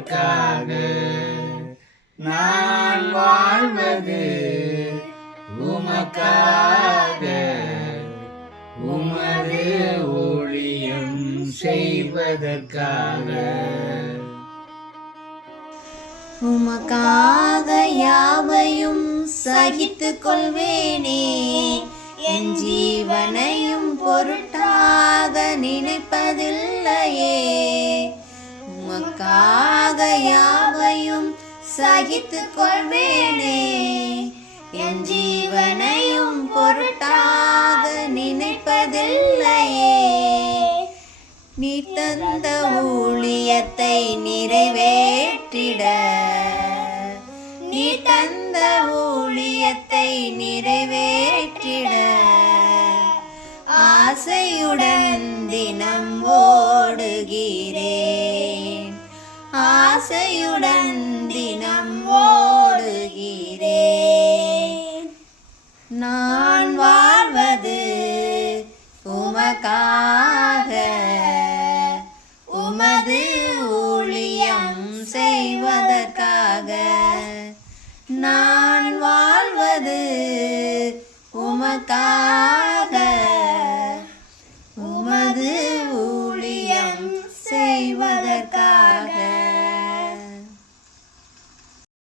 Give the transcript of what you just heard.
செய்வதற்காக நான் வாழ்வது உமக்காக உமது ஊழியம் செய்வதற்காக உமக்காக யாவையும் சகித்துக் கொள்வேனே என் ஜீவனையும் பொருட்டாக நினைப்பதில்லையே உமக்காக யாவையும் சகித்துக் கொள்வேனே என் ஜீவனையும் பொருட்டாக நினைப்பதில்லையே நீ தந்த ஊழியத்தை நிறைவேற்றிட நீ தந்த ஊழியத்தை நிறைவேற்றிட ஆசையுடன் தினம் ஓடுகிறேன் ஆசையுடன் தினம் ஓடுகிறேன் நான் வாழ்வது உமக்காக உமது ஊழியம் செய்வதற்காக நான் வாழ்வது உமக்காக உமது ஊழியம் செய்வதற்காக